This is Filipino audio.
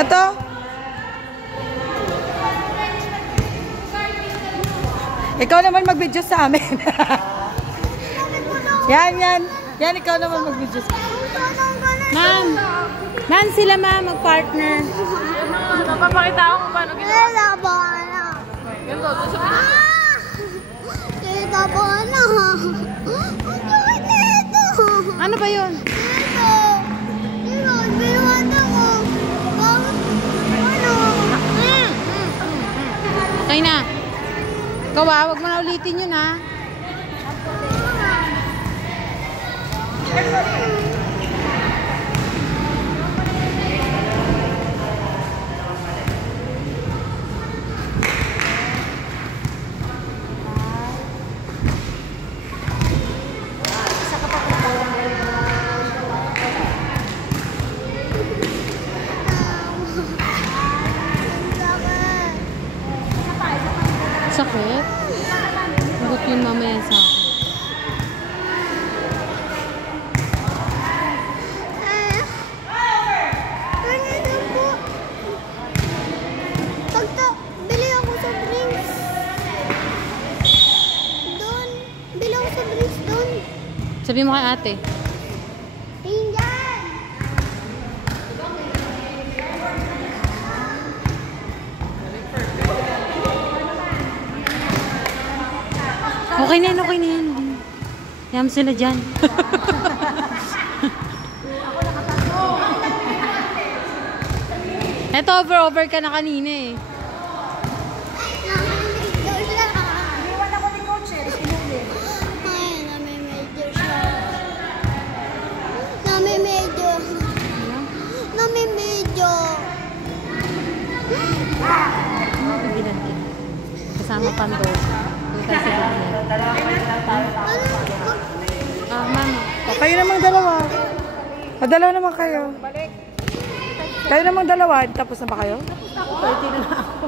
Ito. Ikaw naman mag-video sa amin. Yan. Yan, ikaw naman mag-video sa amin. Ma'am. Ma'am, sila ma'am, mag-partner. Napapakita ako kung paano ginawa. Ganito, doon sa Ano ba yun? Okay na. Ikaw wag mo na ulitin yun ha. Sakit? Hugot yun mamaya sa akin. Bili ako sa drinks. Doon. Bili ako sa drinks doon. Sabi mo kay ate. Tingnan. Okay na yan. Yam sila dyan. Eto, over ka na kanina eh. Iwan ako ni Coach eh. Ay, namimedyo siya. Namimedyo. Kasama Pandor. Punta sa ma'am. Kayo namang dalawa. Dalawa naman kayo. Kayo namang dalawa. Tapos na ba kayo? Pwede na ako.